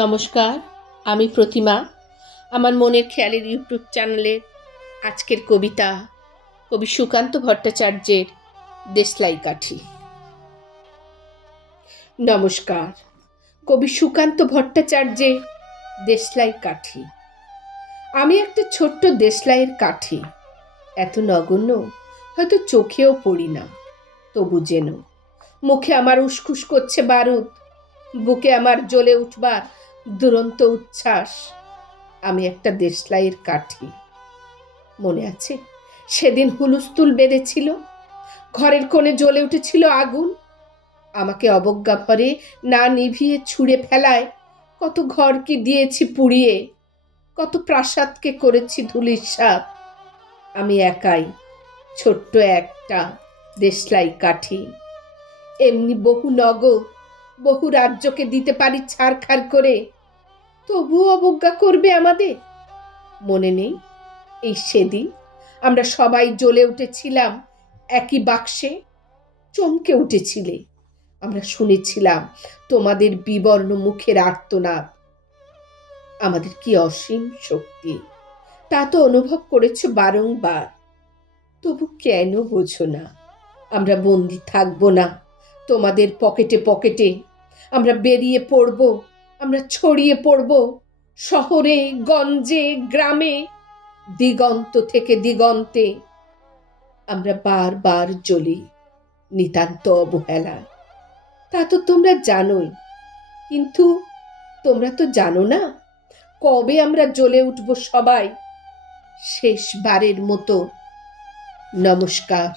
নমস্কার, আমি প্রতিমা। আমার মনের খেয়ালের ইউটিউব চ্যানেলের আজকের কবিতা কবি সুকান্ত ভট্টাচার্যের দেশলাই কাঠি। নমস্কার। কবি সুকান্ত ভট্টাচার্যের দেশলাই কাঠি। আমি একটা ছোট্ট দেশলাইয়ের কাঠি, এত নগণ্য হয়তো চোখেও পড়ি না, তবু যেন মুখে আমার উসখুস করছে বারুদ, বুকে আমার জ্বলে উঠবার দুরন্ত উচ্ছ্বাস। আমি একটা দেশলাইয়ের কাঠি। মনে আছে সেদিন হুলুস্থুল বেঁধেছিল, ঘরের কোণে জ্বলে উঠেছিল আগুন। আমাকে অবজ্ঞা ভরে না নিভিয়ে ছুঁড়ে ফেলায় কত ঘরকে দিয়েছি পুড়িয়ে, কত প্রাসাদকে করেছি ধূলিসাৎ। আমি একাই ছোট্ট একটা দেশলাই কাঠি। এমনি বহু নগর, বহু রাজ্যকে দিতে পারি ছারখার করে, তবুও অবজ্ঞা করবে আমাদের। মনে নেই এই সেদিন আমরা সবাই জ্বলে উঠেছিলাম একই বাক্সে, চমকে উঠেছিলে। আমরা শুনেছিলাম তোমাদের বিবর্ণ মুখের আর্তনাদ। আমাদের কি অসীম শক্তি, তা তো অনুভব করেছো বারংবার। তবু কেন বোঝো না আমরা বন্দি থাকবো না তোমাদের পকেটে পকেটে। আমরা বেরিয়ে পড়ব, আমরা ছড়িয়ে পড়ব শহরে, গঞ্জে, গ্রামে, দিগন্ত থেকে দিগন্তে। আমরা বারবার জ্বলি নিতান্ত অবহেলায়, তা তো তোমরা জানোই। কিন্তু তোমরা তো জানো না কবে আমরা জ্বলে উঠব সবাই শেষবারের মতো। নমস্কার।